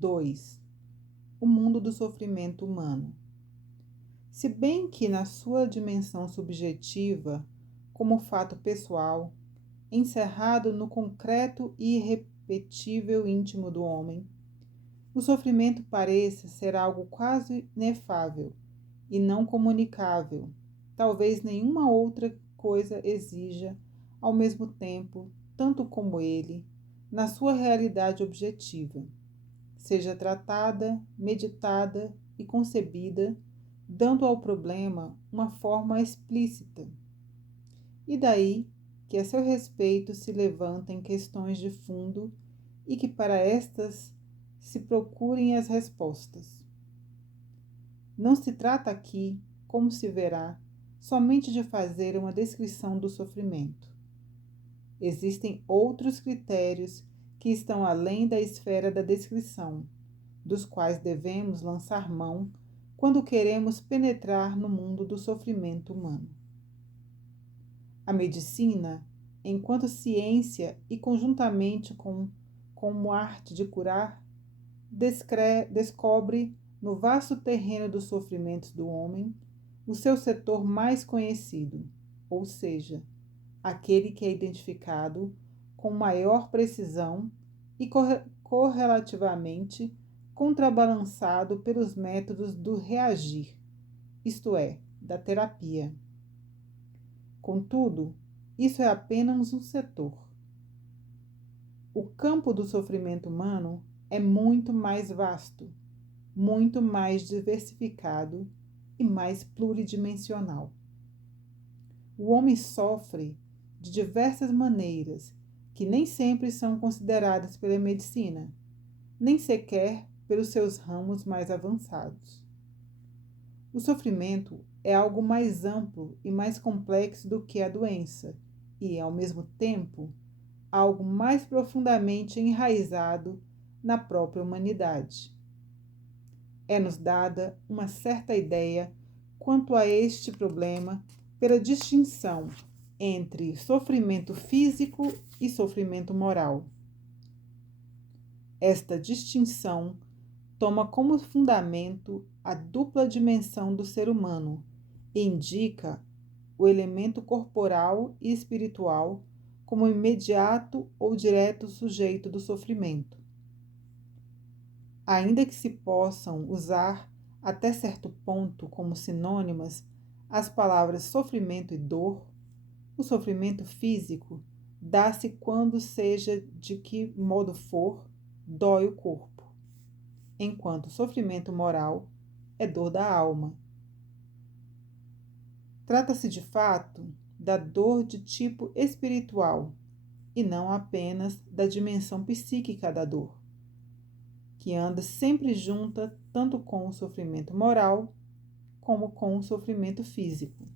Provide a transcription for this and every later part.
2. O mundo do sofrimento humano. Se bem que na sua dimensão subjetiva, como fato pessoal, encerrado no concreto e irrepetível íntimo do homem, o sofrimento pareça ser algo quase inefável e não comunicável. Talvez nenhuma outra coisa exija, ao mesmo tempo, tanto como ele, na sua realidade objetiva, seja tratada, meditada e concebida, dando ao problema uma forma explícita. E daí que a seu respeito se levantem questões de fundo e que para estas se procurem as respostas. Não se trata aqui, como se verá, somente de fazer uma descrição do sofrimento. Existem outros critérios que estão além da esfera da descrição, dos quais devemos lançar mão quando queremos penetrar no mundo do sofrimento humano. A medicina, enquanto ciência e conjuntamente como arte de curar, descobre no vasto terreno dos sofrimentos do homem o seu setor mais conhecido, ou seja, aquele que é identificado com maior precisão e correlativamente contrabalançado pelos métodos do reagir, isto é, da terapia. Contudo, isso é apenas um setor. O campo do sofrimento humano é muito mais vasto, muito mais diversificado e mais pluridimensional. O homem sofre de diversas maneiras que nem sempre são consideradas pela medicina, nem sequer pelos seus ramos mais avançados. O sofrimento é algo mais amplo e mais complexo do que a doença e, ao mesmo tempo, algo mais profundamente enraizado na própria humanidade. É-nos dada uma certa ideia quanto a este problema pela distinção entre sofrimento físico e sofrimento moral. Esta distinção toma como fundamento a dupla dimensão do ser humano e indica o elemento corporal e espiritual como imediato ou direto sujeito do sofrimento. Ainda que se possam usar até certo ponto como sinônimas as palavras sofrimento e dor, o sofrimento físico dá-se quando, seja de que modo for, dói o corpo, enquanto o sofrimento moral é dor da alma. Trata-se de fato da dor de tipo espiritual e não apenas da dimensão psíquica da dor, que anda sempre junta tanto com o sofrimento moral como com o sofrimento físico.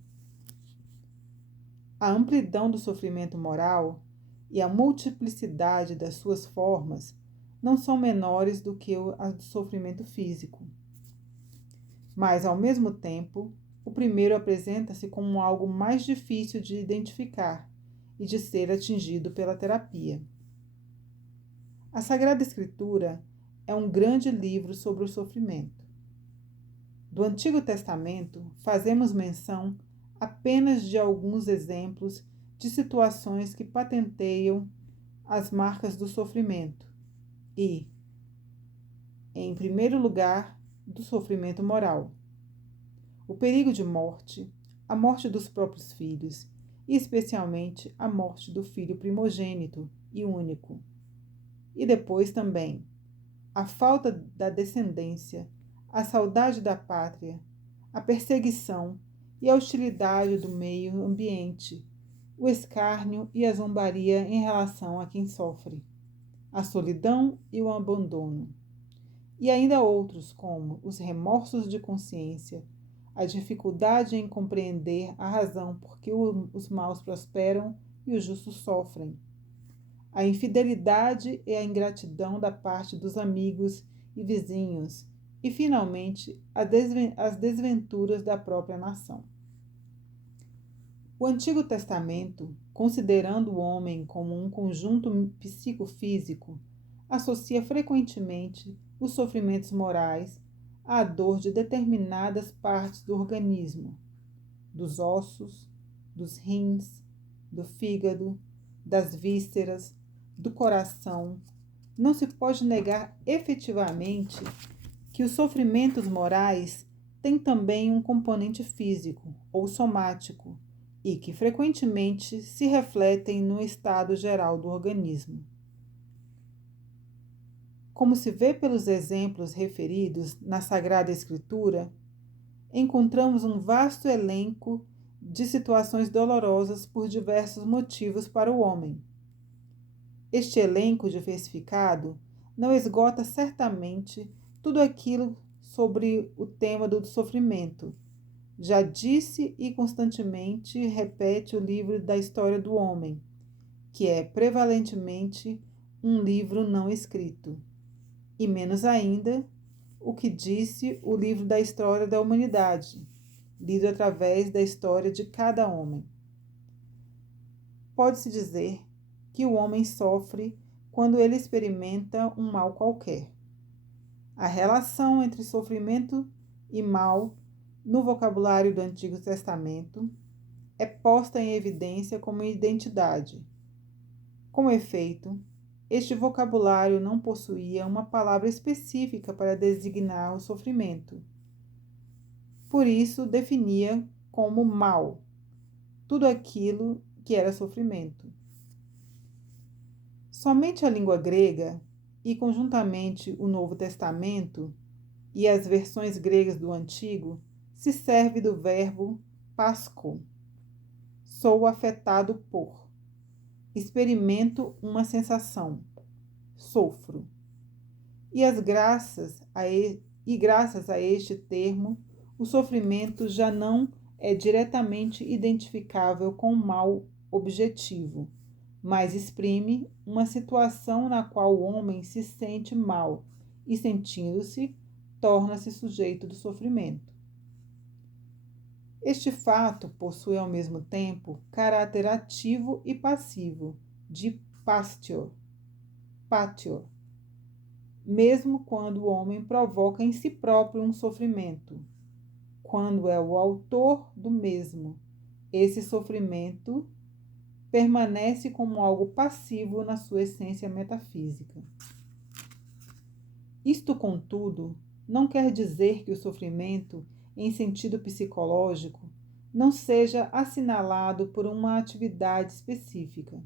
A amplidão do sofrimento moral e a multiplicidade das suas formas não são menores do que a do sofrimento físico. Mas, ao mesmo tempo, o primeiro apresenta-se como algo mais difícil de identificar e de ser atingido pela terapia. A Sagrada Escritura é um grande livro sobre o sofrimento. Do Antigo Testamento, fazemos menção apenas de alguns exemplos de situações que patenteiam as marcas do sofrimento e, em primeiro lugar, do sofrimento moral. O perigo de morte, a morte dos próprios filhos e, especialmente, a morte do filho primogênito e único. E depois também a falta da descendência, a saudade da pátria, a perseguição e a hostilidade do meio ambiente, o escárnio e a zombaria em relação a quem sofre, a solidão e o abandono. E ainda outros, como os remorsos de consciência, a dificuldade em compreender a razão por que os maus prosperam e os justos sofrem, a infidelidade e a ingratidão da parte dos amigos e vizinhos, e, finalmente, as desventuras da própria nação. O Antigo Testamento, considerando o homem como um conjunto psicofísico, associa frequentemente os sofrimentos morais à dor de determinadas partes do organismo, dos ossos, dos rins, do fígado, das vísceras, do coração. Não se pode negar efetivamente que os sofrimentos morais têm também um componente físico ou somático e que frequentemente se refletem no estado geral do organismo. Como se vê pelos exemplos referidos na Sagrada Escritura, encontramos um vasto elenco de situações dolorosas por diversos motivos para o homem. Este elenco diversificado não esgota certamente tudo aquilo sobre o tema do sofrimento. Já disse e constantemente repete o livro da história do homem, que é prevalentemente um livro não escrito, e menos ainda o que disse o livro da história da humanidade, lido através da história de cada homem. Pode-se dizer que o homem sofre quando ele experimenta um mal qualquer. A relação entre sofrimento e mal no vocabulário do Antigo Testamento é posta em evidência como identidade. Com efeito, este vocabulário não possuía uma palavra específica para designar o sofrimento. Por isso, definia como mal tudo aquilo que era sofrimento. Somente a língua grega, e conjuntamente o Novo Testamento e as versões gregas do Antigo, se serve do verbo pasco. Sou afetado por. Experimento uma sensação. Sofro. E graças a este termo, o sofrimento já não é diretamente identificável com o mal objetivo, mas exprime uma situação na qual o homem se sente mal e, sentindo-se, torna-se sujeito do sofrimento. Este fato possui ao mesmo tempo caráter ativo e passivo, de patio, mesmo quando o homem provoca em si próprio um sofrimento. Quando é o autor do mesmo, esse sofrimento permanece como algo passivo na sua essência metafísica. Isto, contudo, não quer dizer que o sofrimento, em sentido psicológico, não seja assinalado por uma atividade específica.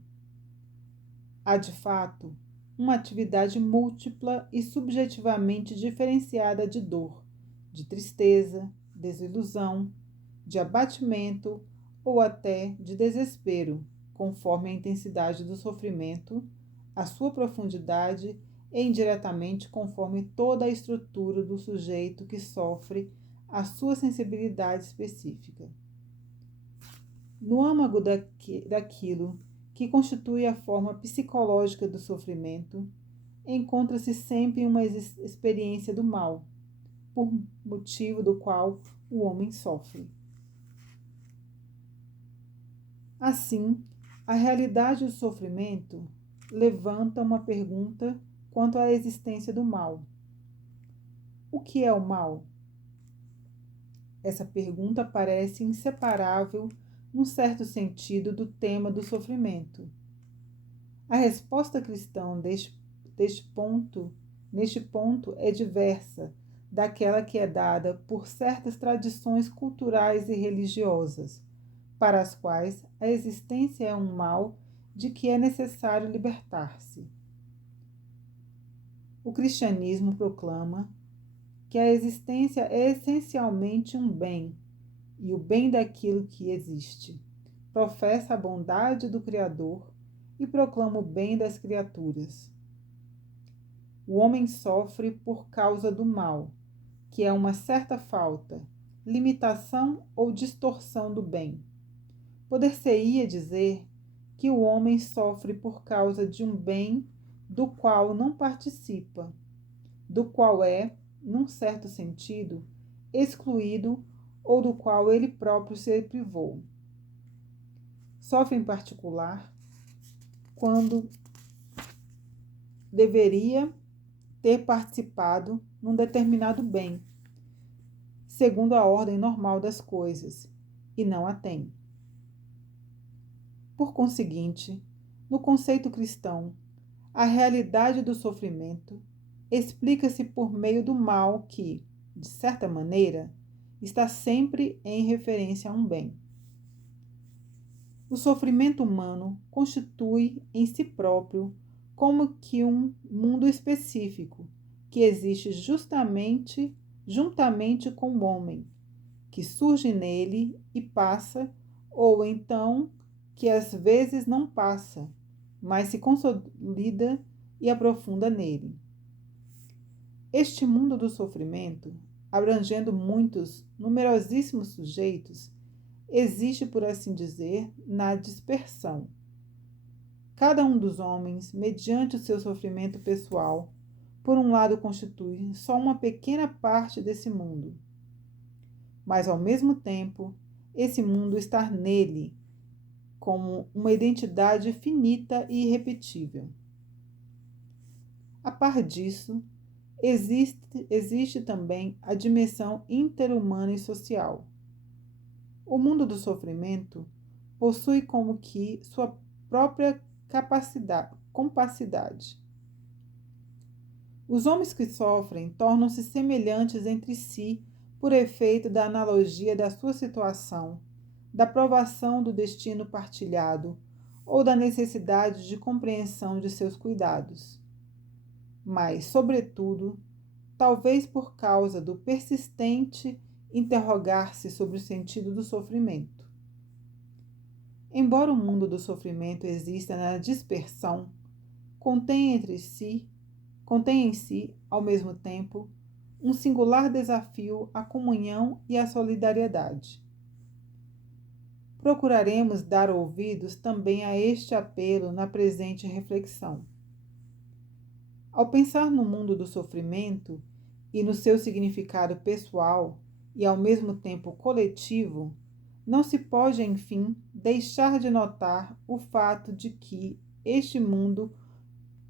Há, de fato, uma atividade múltipla e subjetivamente diferenciada de dor, de tristeza, desilusão, de abatimento ou até de desespero, conforme a intensidade do sofrimento, a sua profundidade e indiretamente conforme toda a estrutura do sujeito que sofre a sua sensibilidade específica. No âmago daquilo que constitui a forma psicológica do sofrimento, encontra-se sempre uma experiência do mal, por motivo do qual o homem sofre. Assim, a realidade do sofrimento levanta uma pergunta quanto à existência do mal. O que é o mal? Essa pergunta parece inseparável, num certo sentido, do tema do sofrimento. A resposta cristã neste ponto é diversa daquela que é dada por certas tradições culturais e religiosas, para as quais a existência é um mal de que é necessário libertar-se. O cristianismo proclama que a existência é essencialmente um bem, e o bem daquilo que existe. Professa a bondade do Criador e proclama o bem das criaturas. O homem sofre por causa do mal, que é uma certa falta, limitação ou distorção do bem. Poder-se-ia dizer que o homem sofre por causa de um bem do qual não participa, do qual é, num certo sentido, excluído ou do qual ele próprio se privou. Sofre em particular quando deveria ter participado num determinado bem, segundo a ordem normal das coisas, e não a tem. Por conseguinte, no conceito cristão, a realidade do sofrimento explica-se por meio do mal que, de certa maneira, está sempre em referência a um bem. O sofrimento humano constitui em si próprio como que um mundo específico que existe juntamente com o homem, que surge nele e passa, ou então que às vezes não passa, mas se consolida e aprofunda nele. Este mundo do sofrimento, abrangendo numerosíssimos sujeitos, existe, por assim dizer, na dispersão. Cada um dos homens, mediante o seu sofrimento pessoal, por um lado constitui só uma pequena parte desse mundo, mas ao mesmo tempo, esse mundo está nele como uma identidade finita e irrepetível. A par disso, existe também a dimensão interhumana e social. O mundo do sofrimento possui como que sua própria compacidade. Os homens que sofrem tornam-se semelhantes entre si por efeito da analogia da sua situação, da provação do destino partilhado ou da necessidade de compreensão de seus cuidados. Mas, sobretudo, talvez por causa do persistente interrogar-se sobre o sentido do sofrimento. Embora o mundo do sofrimento exista na dispersão, contém em si, ao mesmo tempo, um singular desafio à comunhão e à solidariedade. Procuraremos dar ouvidos também a este apelo na presente reflexão. Ao pensar no mundo do sofrimento e no seu significado pessoal e ao mesmo tempo coletivo, não se pode, enfim, deixar de notar o fato de que este mundo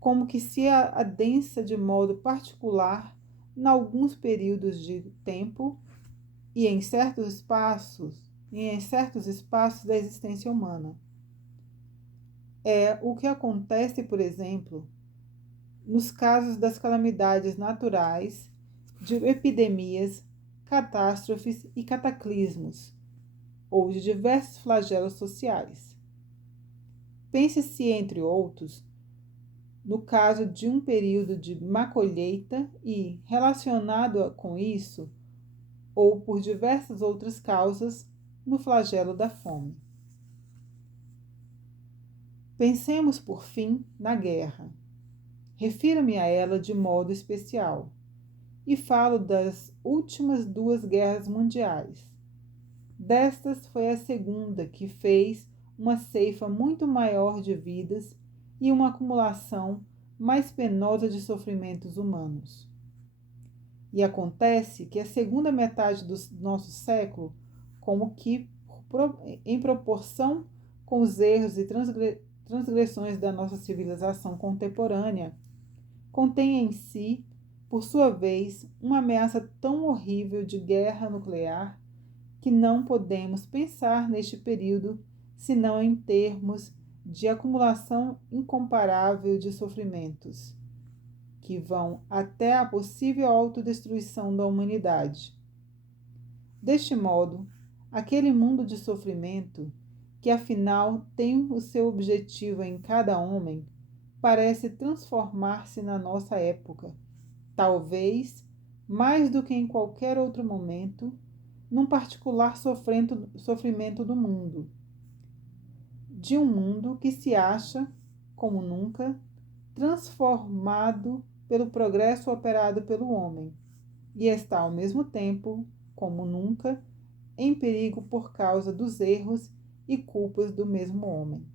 como que se adensa de modo particular em alguns períodos de tempo e em certos espaços da existência humana. É o que acontece, por exemplo, nos casos das calamidades naturais, de epidemias, catástrofes e cataclismos, ou de diversos flagelos sociais. Pense-se, entre outros, no caso de um período de má colheita e, relacionado com isso, ou por diversas outras causas, no flagelo da fome. Pensemos, por fim, na guerra. Refiro-me a ela de modo especial, e falo das últimas 2 guerras mundiais. Destas foi a segunda que fez uma ceifa muito maior de vidas e uma acumulação mais penosa de sofrimentos humanos. E acontece que a segunda metade do nosso século, como que em proporção com os erros e transgressões da nossa civilização contemporânea, contém em si, por sua vez, uma ameaça tão horrível de guerra nuclear que não podemos pensar neste período senão em termos de acumulação incomparável de sofrimentos, que vão até a possível autodestruição da humanidade. Deste modo, aquele mundo de sofrimento, que afinal tem o seu objetivo em cada homem, parece transformar-se na nossa época, talvez mais do que em qualquer outro momento, num particular sofrimento do mundo, de um mundo que se acha, como nunca, transformado pelo progresso operado pelo homem, e está ao mesmo tempo, como nunca, em perigo por causa dos erros e culpas do mesmo homem.